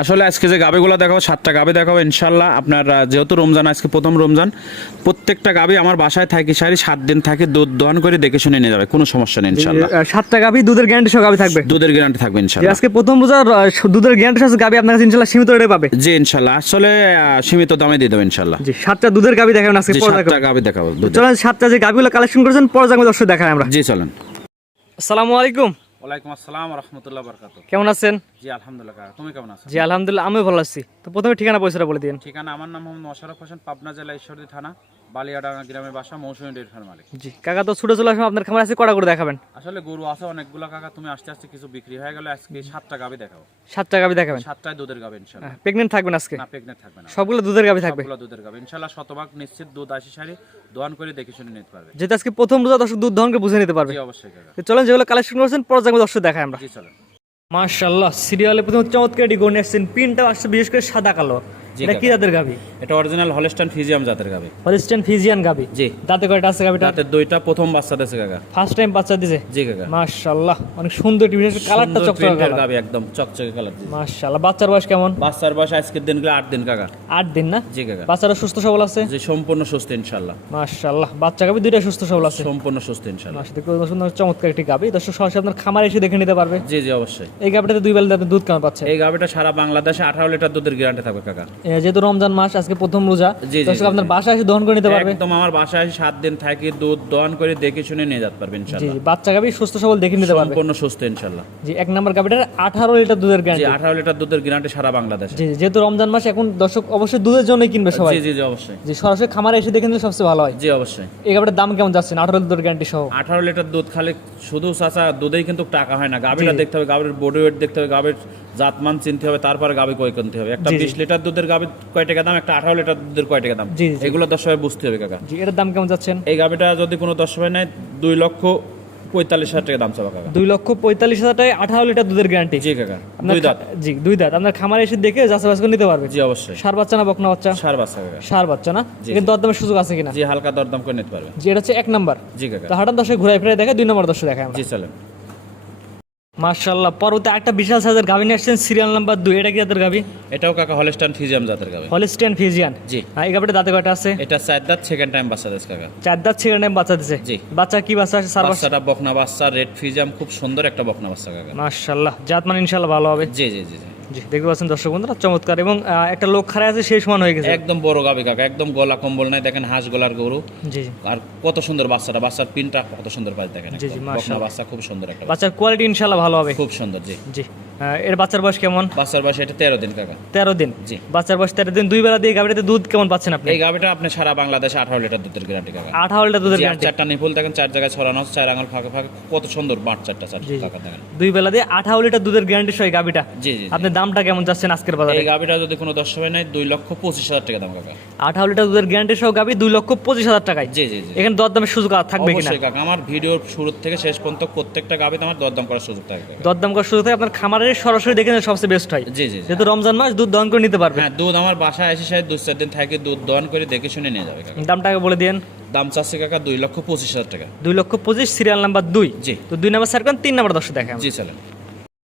আসলে আজকে যে গাবিগুলো দেখাবো 7টা গাবি দেখাবো ইনশাল্লাহ। আপনার যেহেতু রমজান, আজকে প্রথম রমজান, প্রত্যেকটা গাবি আমার বাসায় থাকি 7 দিন থাকে, দুধ দহন করে দেখে শুনে নিয়ে যাবে, কোনো সমস্যা নেই ইনশাল্লাহ। 7টা গাবি দুধের গ্যারান্টি সহ গাবি থাকবে, দুধের গ্যারান্টি থাকবে ইনশাল্লাহ। আজকে প্রথম রোজার দুধের গ্যারান্টি সহ গাবি আপনার কাছে ইনশাল্লাহ সীমিত রেটে পাবে। জি ইনশাল্লাহ, আসলে সীমিত দামে দিয়ে দেবো ইনশাল্লাহ। জি 7টা দুধের গাবি দেখাবেন আজকে, 7টা গাবি দেখাবো। চলেন 7টা যে গাবিগুলো কালেকশন করেছেন পর্যায়ে দর্শক দেখায় আমরা। জি চলেন। আসসালামু আলাইকুম। ওয়ালাইকুম আসসালাম ওয়া রাহমাতুল্লাহি ওয়া বারাকাতুহু। কেমন আছেন? জি আলহামদুলিল্লাহ, তুমি কেমন আছো? জি আলহামদুলিল্লাহ আমিও ভালো আছি। তো প্রথমে ঠিকানা পয়সাটা বলে দিন। ঠিকানা, আমার নাম মোহাম্মদ মোশাররফ হোসেন, পাবনা জেলা ঈশ্বরদী থানা বালিয়াডাঙ্গা গ্রামের বাসা, মৌসুমী ডেয়ারি ফার্ম মালিক। জি কাকা, তো ছুটে চলে আসুন, আপনার খামার আছে কটা করে দেখাবেন? আসলে গরু আছে অনেকগুলো কাকা, তুমি আস্তে আস্তে কিছু বিক্রি হয়ে গেল, আজকে 7টা গাবি দেখাও। 7টা গাবি দেখাবেন? 7টায় দুধের গাবি ইনশাআল্লাহ। প্রেগনেন্ট থাকবেন আজকে? না প্রেগনেন্ট থাকবে না, সবগুলো দুধের গাবি থাকবে? সবগুলো দুধের গাবি ইনশাআল্লাহ, শতভাগ নিশ্চিত দুধ 80 সারি দোয়ান করে দেখে শুনে নিতে পারবে। যেটা আজকে প্রথম রোজা, দর্শক দুধ দহন করে বুঝে নিতে পারবে। জি অবশ্যই কাকা। তো চলেন যেগুলো কালেকশন করেছেন পর্যায়ে দর্শক দেখায় আমরা। জি চলেন। মাশাআল্লাহ, সিরিয়ালে প্রথম চমৎকার এটি গড়ে আসছেন, প্রিন্টটা আসছে বিশেষ করে সাদা কালো। এটা কি জাতের গাবি? এটা অরিজিনাল হলস্টাইন ফ্রিজিয়ান জাতের গাবি। হলস্টাইন ফ্রিজিয়ান গাবি? জি। দাঁতে কয়টা আছে গাবিটা? দাঁতে দুইটা, প্রথম বাচ্চা দিয়েছে কাকা। ফার্স্ট টাইম বাচ্চা দিছে? জি কাকা। মাশাআল্লাহ, অনেক সুন্দর, বিশেষ করে কালারটা চকচকে কালার গাবি, একদম চকচকে কালার। মাশাআল্লাহ। বাচ্চার বয়স কেমন? বাচ্চার বয়স আজকের দিনগুলো 8 দিন কাকা। 8 দিন না? জি কাকা। বাচ্চারা সুস্থ সবল আছে? জি সম্পূর্ণ সুস্থ ইনশাআল্লাহ। মাশাআল্লাহ, বাচ্চা গাবি দুইটা সুস্থ সবল আছে? সম্পূর্ণ সুস্থ ইনশাআল্লাহ। মাশাআল্লাহ, দেখতে সুন্দর চমৎকার একটি গাবি। দর্শক সরাসরি আপনার খামারে এসে দেখে নিতে পারবে। জি জি অবশ্যই। এই গাবিটাতে দুই বেলা দুধ কেমন পাচ্ছে? এই গাবিটা সারা বাংলাদেশে 18 লিটার দুধের গ্যারান্টি থাকবে কাকা। যেহেতু রমজান মাস, আজকে প্রথম রোজা, জি, জি, দর্শক জি, আপনার জি। বাসায় এসে দহন করে নিতে পারবে? একদম আমার বাসায় 7 দিন থাকি, দুধ দহন করে দেখে শুনে নিয়ে যেতে পারবে জি ইনশাআল্লাহ। জি, বাচ্চা গাবি সুস্থ সবল দেখে নিতে পারবে, সম্পূর্ণ সুস্থ ইনশাআল্লাহ। জি। এক নাম্বার গাবিটার 18 লিটার দুধের জি গ্যারান্টি? 18 লিটার দুধের গ্যারান্টি সারা বাংলাদেশে। জি, যেহেতু রমজান মাস, এখন দর্শক অবশ্যই দুধের জন্যই কিনবে সবাই। জি জি জি অবশ্যই। জি, সরাসরি খামারে এসে দেখে নিলে সবচেয়ে ভালো হয়। জি অবশ্যই। এই গাবিটার দাম কেমন যাচ্ছে 18 লিটার গ্যারান্টি সহ? 18 লিটার দুধ খালি শুধু চাচা দুধেই কিন্তু টাকা হয় না, গাবিটা জি। দেখতে হবে, গাবির বডি ওয়েট দেখতে হবে, গাবির জাতমান চিনতে হবে, তারপরে গাবি কয় কিনতে হবে। একটা জি, জি। 20 লিটার দুধের গাবি কয় টাকা দাম, একটা 18 লিটার দুধের কয় টাকা দাম, জি, জি। এগুলো দর্শক বুঝতে হবে কাকা। জি, এটার দাম কেমন যাচ্ছেন? এই গাবিটা যদি কোনো দর্শক নেয় 2,45,000 টাকা দাম চাবা কাকা। 2,45,000 টাকায় 18 লিটার দুধের গ্যারান্টি? জি কাকা। আপনার দুই দাঁত। জি, দুই দাঁত। আপনার খামারে এসে দেখে যাচাই বাছাই করে নিতে পারবে। জি অবশ্যই। সার বাচ্চা না বকনা বাচ্চা? সার বাচ্চা কাকা। সার বাচ্চা না? জি, কিন্তু দরদামের সুযোগ আছে কিনা? জি হালকা দরদাম করে নিতে পারবে। জি, এটা হচ্ছে 1 নাম্বার। জি কাকা। তো হাঁটান দর্শক ঘুরাই ফিরে দেখে 2 নম্বর দর্শক দেখায় আমরা। জি চলেন। মাশাআল্লাহ, পরবর্তী একটা বিশাল সাইজের গাভী নিয়ে আসছেন, সিরিয়াল নাম্বার 2। এটা কি জাতের গাভী? এটাও কাকা হলস্টাইন ফ্রিজিয়ান জাতের গাবি। Holstein Friesian? জি। এই গাভীটা দাঁতে কয়টা আছে? এটা 4 দাঁত, সেকেন্ড টাইম বাচ্চা দিয়েছে কাকা। 4 দাঁত, সেকেন্ড টাইম বাচ্চা দিছে? জি। বাচ্চা কি বাচ্চা আছে? সার বাচ্চা? বাচ্চাটা বকনা বাচ্চা, রেড ফ্রিজিয়াম, খুব সুন্দর একটা বকনা বাচ্চা কাকা। মাশাআল্লাহ, জাত মানে ইনশাআল্লাহ ভালো হবে। জি জি জি জি। জি, দেখতে পাচ্ছেন দর্শক বন্ধুরা, চমৎকার। এবং একটা লোক খাড়া আছে, সেই সমান হয়ে গেছে। একদম বড় গাবি কাকা, একদম গলা কম্বল নাই, দেখেন হাঁস গলার গরু। জি জি। আর কত সুন্দর বাচ্চাটা, বাচ্চার পিনটা কত সুন্দর পাঁচ দেখেন। জি, জি, একদম। মাশাআল্লাহ। বকনা বাচ্চা খুব সুন্দর একটা বাচ্চা। বাচ্চার কোয়ালিটি ইনশাআল্লাহ ভালো হবে। খুব সুন্দর। জি জি। এর বাচ্চার বয়স কেমন? বাচ্চার বয়স এটা 13 দিন কাকা। 13 দিন? জি। বাচ্চার বয়স 13 দিন, দুই বেলা দিয়ে গাভীটাতে দুধ কেমন পাচ্ছেন আপনি? এই গাবিটা আপনি সারা বাংলাদেশে 18 লিটার দুধের গ্যারান্টি কাকা। 18 লিটার দুধের জি, আর গ্যারান্টি? 4টা নিপুল দেখেন, 4 জায়গায় ছড়ানো আছে, 4 আঙুল ফাঁকে ফাঁকে, কত সুন্দর বাট চারটা চার জি, জি। কাকা দেখেন। দুই বেলা দিয়ে 18 লিটার দুধের গ্যারান্টি সহ এই গাভীটা। জি জি। আপনি দামটা কেমন যাচ্ছেন আজকের বাজারে? এই গাবিটা যদি কোনো দর্শক নেয় 2,25,000 টাকা দাম কাকা। 18 লিটার দুধের গ্যারান্টি সহ গাভী 2,25,000 টাকায়? জি জি জি। এখানে দরদামের সুযোগ থাকবে কিনা? অবশ্যই কাকা, আমার ভিডিওর শুরু থেকে শেষ পর্যন্ত প্রত্যেকটা গাবিতে আমার দরদাম করার সুযোগ থাকবে কাকা। দরদাম করার সুযোগ থাকে, আপনার খামারের সরাসরি দেখে নিলে সবচেয়ে বেস্ট হয়। জি জি জি। যেহেতু রমজান মাস, দুধ দহন করে নিতে পারবে। হ্যাঁ, দুধ আমার বাসায় এসে 2-4 দিন থাকে, দুধ দহন করে দেখে শুনে নিয়ে যাবে কাকা। দামটা আগে বলে দিন। দাম চাচ্ছে কাকা 2,25,000 টাকা। 2,25,000, সিরিয়াল নাম্বার 2। জি। তো 2 নাম্বার স্যার, 3 নাম্বার দর্শক দেখায়। জি চলেন।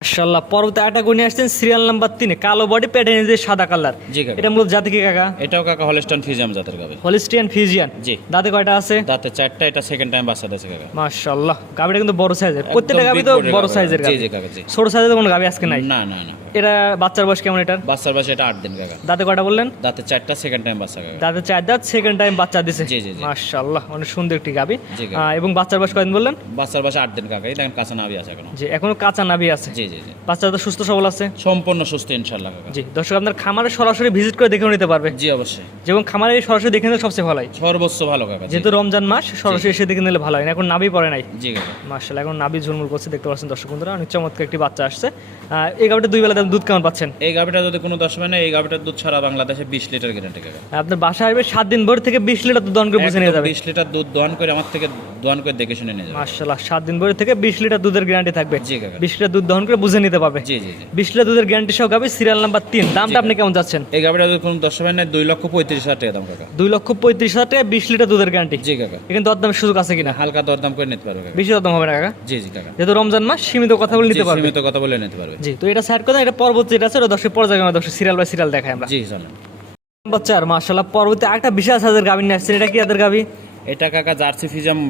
মাশাআল্লাহ, পরবর্তী একটা গুণে আসছেন, সিরিয়াল নাম্বার 3, কালো বডি, পেটে নিচে সাদা কালার। জি কাকা। এটা মূলত জাতি কি কাকা? এটাও কাকা হলস্টাইন ফ্রিজিয়াম জাতের গাবি। Holstein Friesian? জি। দাঁতে কয়টা আছে? দাঁতে 4টা, এটা সেকেন্ড টাইম বাচ্চা দিয়েছে কাকা। মাশাআল্লাহ, গাবিটা কিন্তু বড় সাইজের। প্রত্যেকটা একদম গাবি big তো body বড় গাভী। সাইজের জি গাবি। জি কাকা জি। ছোট সাইজের কোনো গাবি আজকে নাই? না না না। এটা বাচ্চার বয়স কেমন এটার? বাচ্চার বয়স এটা 8 দিন কাকা। দাঁতে কয়টা বললেন? দাঁতে 4টা, সেকেন্ড টাইম বাচ্চা কাকা। দাঁতে 4 দাঁত, সেকেন্ড টাইম বাচ্চা দিছে? জি, জি, জি। মাশাআল্লাহ, অনেক সুন্দর একটি গাবি। জি কাকা। এবং বাচ্চার বয়স কয়দিন বললেন? বাচ্চার বয়স 8 দিন কাকা, এই দেখেন কাঁচা নাভি আছে এখনো। জি, এখনো কাঁচা নাভি আছে। জি জি জি। বাচ্চা তো সুস্থ সবল আছে? সম্পূর্ণ সুস্থ ইনশাআল্লাহ কাকা। জি, দর্শক আপনার খামারে সরাসরি ভিজিট করে দেখেও নিতে পারবে। জি অবশ্যই। যেমন খামারে সরাসরি দেখে নিলে সবচেয়ে ভালো হয়। সর্বোচ্চ ভালো কাকা। জি যেহেতু রমজান মাস, সরাসরি এসে দেখে নিলে ভালো হয়। এখন নাভি পড়ে নাই। জি কাকা। মাশাআল্লাহ, এখন নাভি ঝুলমুল করছে, দেখতে পাচ্ছেন দর্শক বন্ধুরা, অনেক চমৎকার একটি বাচ্চা আসছে। এই গাবিটা দুই বেলা দুধ কেমন পাচ্ছেন? এই গাবিটা যদি কোনো দর্শক নেয়, এই গাবিটার দুধ সারা বাংলাদেশে 20 লিটার গ্যারান্টি কাকা। আপনার বাসায় আসবে 7 দিন ভোর থেকে 20 লিটার দুধ দহন করে বুঝে নিয়ে যাবে। 20 লিটার দুধ দহন করে আমার থেকে দহন করে দেখে শুনে নিয়ে যাবে। মাশাআল্লাহ, 7 দিন ভোর থেকে 20 লিটার দুধের গ্যারান্টি থাকবে। জি কাকা। 20 লিটার দুধ দহন করে বুঝে নিতে পারবে। জি জি জি। 20 লিটার দুধের গ্যারান্টি সহ গাবি, সিরিয়াল নাম্বার 3। দামটা আপনি কেমন যাচ্ছেন? এই গাবিটা যদি কোনো দর্শক নেয় 2,35,000 টাকা দাম কাকা। 2,35,000 টাকা, 20 লিটার দুধের গ্যারান্টি? জি কাকা। এখানে দরদামের সুযোগ আছে কিনা? হালকা দরদাম করে নিতে পারবে কাকা। বেশি দরদাম হবে না কাকা? জি জি কাকা। যেহেতু রমজান মাস, সীমিত কথা বলে নিতে জি, পারবে। সীমিত কথা বলে নিতে পারবে। জি, তো এটা সাইড কথা, এটা পরবর্তী যেটা আছে ওটা দর্শক পর্যায়ক্রমে দর্শক সিরিয়াল বাই সিরিয়াল দেখাই আমরা। জি চলেন। নাম্বার 4 মাশাআল্লাহ পরবর্তী একটা বিশাল সাইজের গাভী নিয়ে আসছেন, এটা কি জাতের গাভী? এটা কাকা জার্সি ফিজাম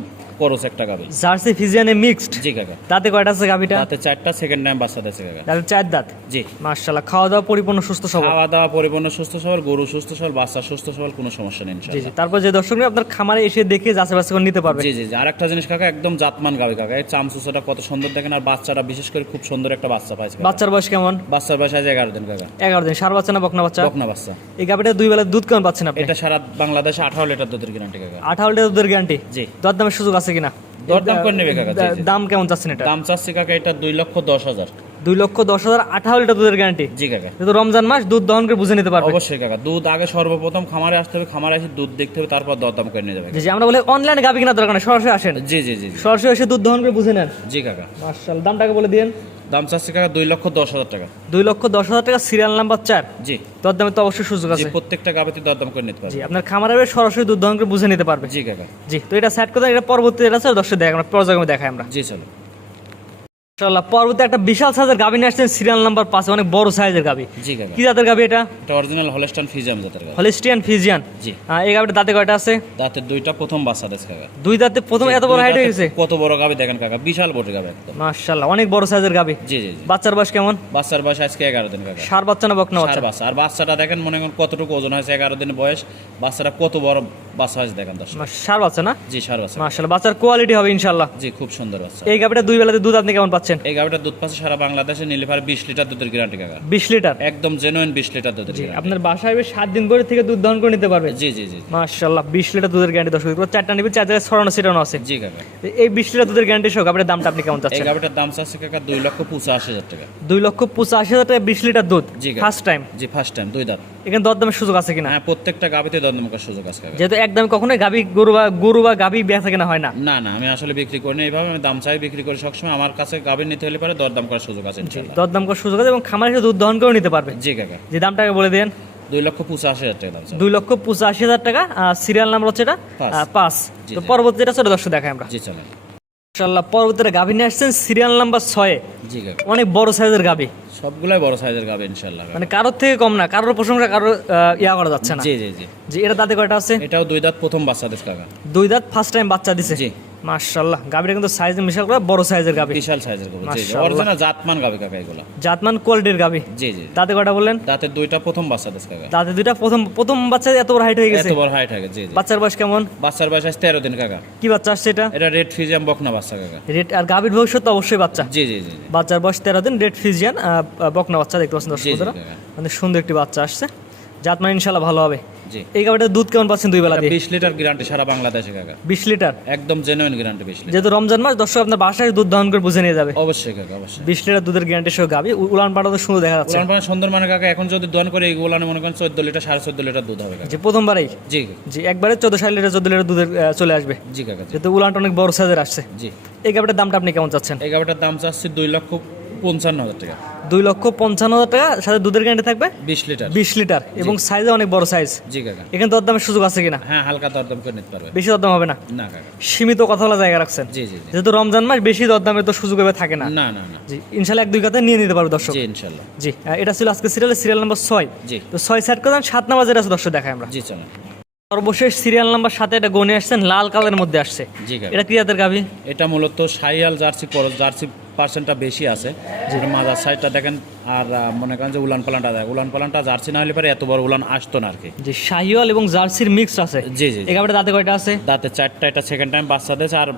করস একটা গাবি। Jersey ফিজিয়ানে mixed. জি কাকা। দাঁতে কয়টা আছে গাভীটা? দাঁতে 4টা, সেকেন্ড টাইম বাচ্চা দিয়েছে কাকা। দাঁতে 4 দাঁত। জি মাশাআল্লাহ খাওয়া দাওয়া পরিপূর্ণ সুস্থ সবল। খাওয়া দাওয়া পরিপূর্ণ সুস্থ সবল, গরু সুস্থ সবল, বাচ্চা সুস্থ সবল, কোনো সমস্যা নেই জি ইনশাআল্লাহ। জি, তারপর যে দর্শকরা আপনার খামারে এসে দেখে যাচাই বাছাই করে নিতে পারবে। জি জি জি। আরেকটা জিনিস কাকা, একদম জাতমান গাবি কাকা। এই চামচুচটা কত সুন্দর দেখেন, আর বাচ্চাটা বিশেষ করে খুব সুন্দর একটা বাচ্চা পাইছে কাকা। বাচ্চার বয়স কেমন? বাচ্চার বয়স আজ 11 দিন কাকা। 11 দিন। সার বাচ্চা না বকনা বাচ্চা? বকনা বাচ্চা। এই গাভীটা দুই বেলা দুধ কেমন পাচ্ছেন আপনি? এটা সারা বাংলাদেশে 18 লিটার দুধের গ্যারান্টি কাকা। 18 লিটার দুধের গ্যারান্টি। জি। দরদামের সুযোগ আছে কিনা? দরদাম করে নেবে কাকা। জি জি। দাম কেমন চাচ্ছেন এটা? দাম চাচ্ছি কাকা এটা 2,10,000। 2,10,000 18 লিটার দুধের গ্যারান্টি। জি কাকা। যেহেতু রমজান মাস দুধ দহন করে বুঝে নিতে পারবে। অবশ্যই কাকা। দুধ আগে সর্বপ্রথম খামারে আসতে হবে, খামারে এসে দুধ দেখতে হবে, তারপর দরদাম করে নিয়ে যাবে। জি জি, আমরা বলে অনলাইনে গাভী কিনা দরকার নেই, সরাসরি আসেন। জি জি জি জি। সরাসরি এসে দুধ দহন করে বুঝে নেন। জি কাকা। মাশাআল্লাহ দামটাকে বলে দিয়েন। দাম চাচ্ছি কাকা 2,10,000 টাকা। 2,10,000 টাকা, সিরিয়াল নাম্বার 4। জি দরদামে তো অবশ্যই সুযোগ জি। আছে। প্রত্যেকটা গাবিতে দরদাম করে নিতে জি, পারবে। আপনার খামারে এসে সরাসরি দুধ দহন করে বুঝে নিতে পারবে। জি কাকা। জি, তো এটা সেট করে এটা পরবর্তী যেটা আছে দর্শক দেখাই আমরা, পর্যায়ক্রমে দেখাই আমরা। জি চলো। মাশাআল্লাহ পরবর্তী একটা বিশাল সাইজের গাভী নিয়ে আসছেন, সিরিয়াল নাম্বার 5, অনেক বড় সাইজের গাভী। জি কাকা। কি জাতের গাভী এটা? এটা অরিজিনাল হলস্টাইন ফ্রিজিয়ান জাতের গাবি। Holstein Friesian. জি। এই গাভীটা দাঁতে কয়টা আছে? দাঁতে 2টা, প্রথম বাচ্চা দিয়েছে কাকা। দুই দাঁতে প্রথম এত বড় দুই হাইট হয়ে দাঁতে গেছে। কত বড় গাবি দেখেন কাকা, বিশাল বড় গাবি একদম। মাশাআল্লাহ অনেক বড় সাইজের গাভী। জি জি জি। বাচ্চার বয়স কেমন? বাচ্চার বয়স আজকে 11 দিন কাকা। সার বাচ্চা না বকনা বাচ্চা? ষাঁড় বাচ্চা। আর বাচ্চাটা দেখেন মনে করেন কতটুকু ওজন হয়েছে, 11 দিন বয়স। বাচ্চাটা কত বড় বাচ্চা হয়েছে দেখেন দর্শক। সার বাচ্চা না? জি ষাঁড় বাচ্চা। মাশাআল্লাহ বাচ্চার কোয়ালিটি হবে ইনশাআল্লাহ। জি খুব সুন্দর বাচ্চা। এই গাভীটা দুই বেলাতে দুধ আপনি কেমন পাচ্ছেন? এই গাভিটার দুধ পাচ্ছে সারা বাংলাদেশে নিলে পারে 20 লিটার দুধের গ্যারান্টি কাকা। 20 লিটার। একদম জেনুইন 20 লিটার দুধের জি, গ্যারান্টি। আপনার বাসায় 7 দিন করে থেকে দুধ দহন করে নিতে পারবে। জি জি জি। মাশাআল্লাহ 20 লিটার দুধের গ্যারান্টি দর্শক। 4টা নিবে, 4 জায়গায় ছড়ানো ছিটানো আছে। জি কাকা। এই 20 লিটার দুধের গ্যারান্টি সহ গাভীর দামটা আপনি কেমন এই চাচ্ছেন? গাভিটার দাম চাচ্ছে কাকা 2,85,000 টাকা। 2,85,000 টাকা 20 লিটার দুধ। জি কাকা। First time. জি ফার্স্ট টাইম, দুই দাঁত। এখানে দরদামের সুযোগ আছে কিনা? হ্যাঁ প্রত্যেকটা গাভিতে দরদাম করার সুযোগ আছে কাকা। যেহেতু একদম কখনোই গাভী গরু বা গাভী বেচা কেনা হয় না। না না, আমি আসলে বিক্রি করি না এইভাবে, আমি দাম চাই বিক্রি করি সবসময়। আমার কাছে গাভি নিতে হলে পারে দরদাম করার সুযোগ আছে ইনশাআল্লাহ। দরদাম করার সুযোগ আছে এবং খামারে এসে দুধ দহন করে নিতে পারবে। জি কাকা। যে দামটাকে বলে দেন। 2,85,000 টাকা দাম চাই। 2,85,000 টাকা। সিরিয়াল নাম্বার হচ্ছে এটা 5। জি, তো জি। পরবর্তী যেটা সেটা দর্শক দেখাই আমরা। জি চলেন। মাশাআল্লাহ পরবর্তীতে গাভী নিয়ে আসছেন, সিরিয়াল নাম্বার 6। জি কাকা। অনেক বড় সাইজের গাভী, সবগুলাই বড় সাইজের গাভি ইনশাআল্লাহ কাকা। মানে কারোর থেকে কম না, কারোর প্রশংসা কারোর ইয়া করা যাচ্ছে না। জি জি জি। যে এটা দাঁতে কয়টা আছে? এটাও দুই দাঁত, প্রথম বাচ্চা দিস কাকা। দুই দাঁত, ফার্স্ট টাইম বাচ্চা দিছে। জি। মাশাআল্লাহ গাভীটা কিন্তু সাইজে বিশাল করে বড় সাইজের গাভী। বিশাল সাইজের গাভি। জি জি। মাশাআল্লাহ। অরিজিনাল জাতমান গাভি কাকা এগুলা। জাতমান কোয়ালিটির গাভী। জি জি। দাঁতে কয়টা বললেন? দাঁতের 2টা, প্রথম বাচ্চা দিস কাকা। দাঁতে দুইটা, প্রথম বাচ্চা এত বড় হাইট হয়ে গেছে। এত বড় হাইট থাকে। জি জি। বাচ্চার বয়স কেমন? বাচ্চার বয়স আজ 13 দিন কাকা। কি বাচ্চা আসছে এটা? এটা রেড ফিজিয়াম বকনা বাচ্চা কাকা। রেড আর গাভীর ভবিষ্যৎ তো অবশ্যই বাচ্চা। জি জি জি জি। বাচ্চার বয়স 13 দিন, রেড ফিজিয়ান বকনা বাচ্চা দেখতে পাচ্ছেন দর্শক জি জি বন্ধুরা। কাকা। মানে সুন্দর একটি বাচ্চা আসছে, জাতমান ইনশাআল্লাহ ভালো হবে। জি। এই গাভীটার দুধ কেমন পাচ্ছেন দুই বেলা দিয়ে? 20 লিটার গ্যারান্টি সারা বাংলাদেশে কাকা। 20 লিটার। একদম জেনুইন গ্যারান্টি 20 লিটার। যেহেতু রমজান মাস দর্শক আপনার বাসায় দুধ দহন করে বুঝে নিয়ে যাবে। অবশ্যই কাকা অবশ্যই। 20 লিটার দুধের গ্যারান্টি সহ গাভী, উলান পাটা তো সুন্দর দেখা যাচ্ছে। উলান পালান সুন্দর মানে কাকা, এখন যদি দোয়ান করে এই উলানে মনে করেন 14 লিটার 14.5 লিটার দুধ হবে কাকা। যে প্রথমবারেই জি যে একবারে 14 লিটার 14 লিটার দুধের চলে আসবে। জি কাকা জি। যেহেতু উলানটা অনেক বড় সাইজের আসছে। জি। এই গাভীটার দামটা আপনি কেমন চাচ্ছেন? এই গাভিটার দাম চাচ্ছি 2,55,000 টাকা। 2,55,000 টাকা, সাথে দুধের গ্যারান্টি থাকবে 20 লিটার। 20 লিটার এবং সাইজে অনেক বড় সাইজ। জি কাকা। এখানে দরদামের সুযোগ আছে কিনা? হ্যাঁ হালকা দরদাম করে নিতে পারবে। বেশি দরদাম হবে না, না কাকা। সীমিত কথা বলা জায়গা রাখছেন। জি জি জি। যেহেতু রমজান মাস বেশি দরদামের তো সুযোগ এভাবে থাকে না। না না না। জি ইনশাআল্লাহ 1-2 কথা নিয়ে নিতে পারবে দর্শক। জি ইনশাআল্লাহ। জি এটা ছিল আজকে সিরিয়াল নাম্বার 6। জি। তো 6 সেট করে 7 নাম্বার যেটা আছে দর্শক দেখাই আমরা। জি চলো। সর্বশেষ সিরিয়াল নাম্বার 7 এটা গনে আসছেন, লাল কালারের মধ্যে আসছে। জি কাকা। এটা কি জাতের গাভী? এটা মূলত শাইয়াল জার্সি করস, জার্সি পার্সেন্টটা বেশি আছে। যেটা মাজার সাইডটা দেখেন। আর মনে করেন যে উলান পালানটা দেয়, উলান পালানটা জার্সি না হলে পারে এত বড় উলান আসতো না আর কি। যে শাহিওয়াল এবং জার্সির মিক্স আছে। জি জি। এই গাভীটা দাঁতে কয়টা আছে? দাঁতে 4টা, এটা সেকেন্ড টাইম বাচ্চা দিয়েছে। আর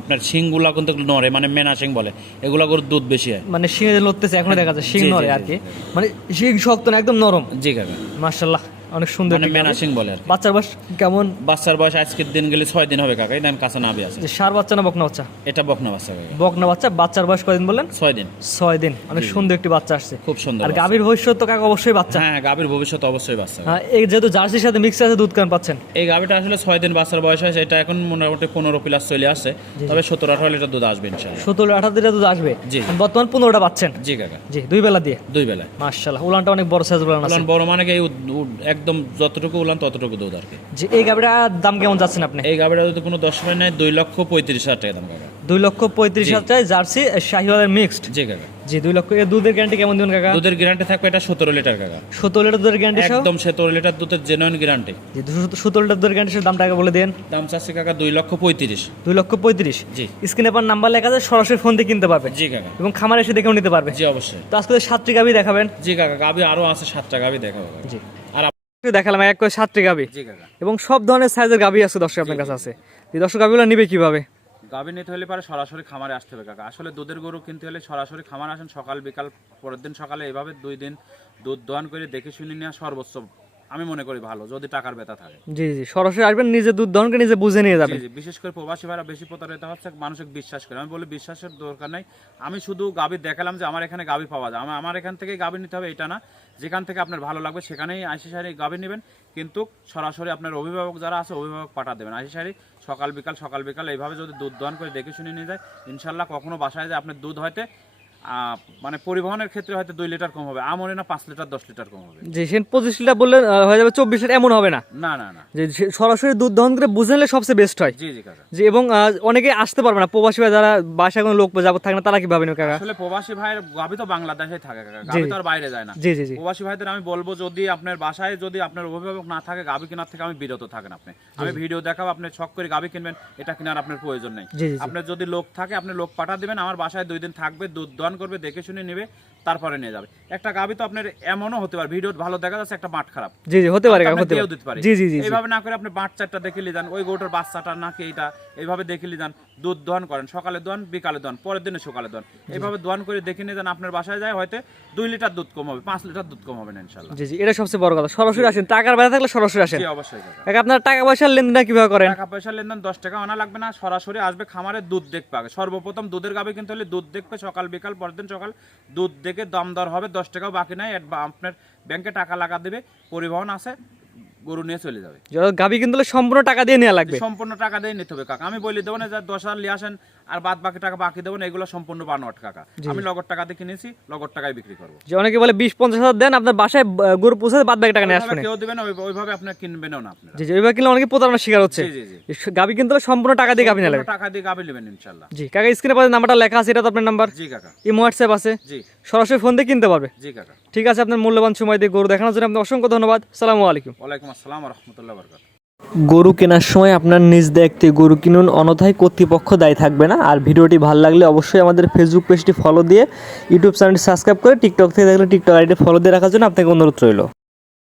আপনার শিংগুলা কিন্তু নড়ে, মানে মেনা শিং বলে, এগুলা করে দুধ বেশি হয়। মানে শিঙে লড়তেছে এখনো দেখা যাচ্ছে, শিং জি, জি, নড়ে জি, আর কি। জি। মানে শিং শক্ত না, একদম নরম। জি কাকা। মাশাআল্লাহ অনেক সুন্দর মানে একটি মেনা গাভী। শিং বলে আর কি। বাচ্চার বয়স কেমন? বাচ্চার বয়স আজকের দিন গেলে 6 দিন হবে কাকা। এই দেন কাঁচা নাভি আছে। যে সার বাচ্চা না বকনা বাচ্চা? এটা বকনা বাচ্চা কাকা। বকনা বাচ্চা। বাচ্চার বয়স কয়দিন বললেন? 6 দিন। 6 দিন। অনেক সুন্দর একটি বাচ্চা আসছে, খুব সুন্দর আর বাচ্চা। গাভীর ভবিষ্যৎ তো কাকা অবশ্যই বাচ্চা। হ্যাঁ গাভীর ভবিষ্যৎ অবশ্যই বাচ্চা। এই যেহেতু জার্সির সাথে মিক্স আছে, দুধ কেমন পাচ্ছেন? এই গাভীটা আসলে 6 দিন বাচ্চার বয়স হয়েছে। এটা এখন মোটামুটি 15 প্লাস চলে আসছে, তবে 17-18 লিটার দুধ আসবে ইনশাআল্লাহ। 17-18 লিটার দুধ আসবে। জি। বর্তমান 15টা পাচ্ছেন। জি কাকা। জি দুই বেলা দিয়ে। দুই বেলায়। মাশাআল্লাহ উলানটা অনেক বড় সাইজ উলান আছে। উলান বড় মানে কি এই একদম যতটুকু উলান ততটুকু দুধ আর কি। যে এই গাভীটার দাম কেমন যাচ্ছেন আপনি? এই গাভীটা যদি কোনো 10 পায় নেয় 2,35,000 টাকা দাম কাকা। 2,35,000 চাই, জার্সি শাহিওয়ালের মিক্সড। জি কাকা। জি 2 লক্ষ। এর দুধের গ্যারান্টি কেমন দিবেন কাকা? দুধের গ্যারান্টি থাকবে এটা 17 লিটার কাকা। 17 লিটার দুধের গ্যারান্টি সহ? একদম 17 লিটার দুধের জেনুইন গ্যারান্টি। জি 17 লিটার দুধের গ্যারান্টি সহ দামটা আগে বলে দেন। দাম চাচ্ছি কাকা 2,35,000। 2,35,000। জি। স্ক্রিনে পর নাম্বার লেখা আছে, সরাসরি ফোন দিয়ে কিনতে পারবে। জি কাকা। এবং খামারে এসে দেখেও নিতে পারবে। জি অবশ্যই। তো আজকে 7টি গাভী দেখাবেন? জি কাকা, গাভী আরো আছে 7টা গাভী দেখাবো কাকা। জি। আর দেখালাম এক করে 7টি গাভী। জি কাকা। এবং সব ধরনের সাইজের গাভী আছে দর্শক আপনার কাছে আছে। এই দর্শক গাভীগুলো নিবে কিভাবে? গাভী নিতে হলে পারে সরাসরি খামারে আসতে হবে কাকা। আসলে দুধের গরু কিনতে হলে সরাসরি খামারে আসেন, সকাল বিকাল, পরের দিন সকালে, এইভাবে 2 দিন দুধ দোয়ান করে দেখে শুনে নেওয়া সর্বোচ্চ আমি মনে করি ভালো, যদি টাকার ব্যথা থাকে। জি জি, সরাসরি আসবেন, নিজে দুধ দহন করে নিজে বুঝে নিয়ে যাবেন। জি জি, বিশেষ করে প্রবাসী ভাইরা বেশি প্রতারিত হচ্ছে, মানুষকে বিশ্বাস করে। আমি বলি বিশ্বাসের দরকার নাই, আমি শুধু গাভী দেখালাম যে আমার এখানে গাভী পাওয়া যায়, আমার এখান থেকেই গাভী নিতে হবে এটা না। যেখান থেকে আপনার ভালো লাগবে সেখানেই আইসি সারি গাভী নেবেন, কিন্তু সরাসরি আপনার অভিভাবক যারা আছে অভিভাবক পাঠা দেবেন। আইসি সারি সকাল বিকাল এইভাবে যদি দুধ দোয়ান করে দেখে শুনে নিয়ে যায়, ইনশাল্লাহ কখনো বাসায় যায় আপনার দুধ হয়তো মানে পরিবহনের ক্ষেত্রে হয়তো 2 লিটার কম হবে, আমনে না 5 লিটার 10 লিটার কম হবে। যে সে 25 লিটার বললেন হয়ে যাবে 24 লিটার, এমন হবে না। না না না, যে সরাসরি দুধ দহন করে বুঝে নিলে সবচেয়ে বেস্ট হয়। জি জি কাকা। যে এবং অনেকে আসতে পারবে না, প্রবাসী ভাই যারা বাসায় কোনো লোক যাবত থাকে না, তারা কিভাবে নেবে কাকা? আসলে প্রবাসী ভাইয়ের গাভী তো বাংলাদেশে থাকে কাকা, গাভী তো আর বাইরে যায় না। জি জি জি। প্রবাসী ভাইদের আমি বলবো, যদি আপনার বাসায় যদি আপনার অভিভাবক না থাকে, গাভী কেনার থেকে আমি বিরত থাকেন। আপনি আমি ভিডিও দেখাবো, আপনি শখ করে গাভী কিনবেন, এটা কেনার আপনার প্রয়োজন নেই। জি জি জি। আপনার যদি লোক থাকে, আপনি লোক পাঠা দিবেন, আমার বাসায় 2 দিন থাকবে, দুধ দহন করবে, দেখে শুনে নেবে, তারপরে নিয়ে যাবে। একটা গাভী তো আপনার এমনও হতে পারে, ভিডিও ভালো দেখা যাচ্ছে একটা বাট খারাপ। জি জি, হতে পারে কাকা, আপনি হতে দিয়েও দিতে পারে। পারে। জি জি জি। এইভাবে না করে আপনি বাট 4টা দেখে নিয়ে যান, ওই গরুটার বাচ্চাটা নাকি এইটা, এইভাবে দেখে নিয়ে যান, দুধ দহন করেন, সকালে দোয়ান, বিকালে দোয়ান, পরের দিনে সকালে দোয়ান, এইভাবে দোয়ান করে দেখে নিয়ে যান। আপনার বাসায় যায় হয়তো 2 লিটার দুধ কম হবে, 5 লিটার দুধ কম হবে না ইনশাআল্লাহ। জি জি, এটা সবচেয়ে বড় কথা। সরাসরি আসেন, টাকার ব্যথা থাকলে সরাসরি আসেন। জি অবশ্যই কাকা। কাকা আপনার টাকা পয়সার লেনদেন কিভাবে করেন? টাকা পয়সা লেনদেন 10 টাকা আনা লাগবে না, সরাসরি আসবে খামারে, দুধ দেখবে আগে। সর্বপ্রথম দুধের গাভী কিনতে হলে দুধ দেখবে, সকাল বিকাল, পরের দিন সকাল, দুধ দেখে দাম দর হবে, 10 টাকাও বাকি নাই, আপনার ব্যাংকে টাকা লাগা দেবে, পরিবহন আছে, গরু নিয়ে চলে যাবে। গাভী কিন্তু সম্পূর্ণ টাকা দিয়ে নেওয়া লাগবে। সম্পূর্ণ টাকা দিয়ে নিতে হবে কাকা। আমি বলি দেবো না যে 10,000 নিয়ে আসেন আর বাদ বাকি টাকা বাকি দেবো না, এগুলো সম্পূর্ণ বানোয়াট কাকা। আমি নগদ টাকা দিয়ে কিনেছি, নগদ টাকায় বিক্রি করবো। যে অনেকে বলে 20-50 হাজার দেন, আপনার বাসায় গরু পৌঁছে বাদ বাকি টাকা নিয়ে আসবেন। কেউ দিবেন না, ওইভাবে আপনি কিনবেনও না আপনারা। জি জি, ওইভাবে কিনলে অনেকে প্রতারণার শিকার হচ্ছে। জি জি জি, গাভী কিন্তু সম্পূর্ণ টাকা দিয়ে গাভী নিয়ে লাগবে। টাকা দিয়ে গাভী নেবেন ইনশাআল্লাহ। জি কাকা, স্ক্রিনে পাশে নাম্বারটা লেখা আছে, এটা তো আপনার নাম্বার? জি কাকা। এই হোয়াটসঅ্যাপ আছে? জি। সরাসরি ফোন দিয়ে কিনতে পারবে? জি কাকা। ঠিক আছে, আপনার মূল্যবান সময় দিয়ে গরু দেখানোর জন্য আপনাকে অসংখ্য ধন্যবাদ। আসসালামু আলাইকুম। ওয়ালাইকুম আসসালাম ওয়া রাহমাতুল্লাহি ওয়া বারাকাতুহু। গরু কেনার সময় আপনার নিজ দায়িত্বে গরু কিনুন, অন্যথায় কর্তৃপক্ষ দায়ী থাকবে না। আর ভিডিওটি ভালো লাগলে অবশ্যই আমাদের ফেসবুক পেজটি ফলো দিয়ে, ইউটিউব চ্যানেলটি সাবস্ক্রাইব করে, টিকটক থেকে দেখলে টিকটক আইডি ফলো দিয়ে রাখার জন্য আপনাকে অনুরোধ রইল।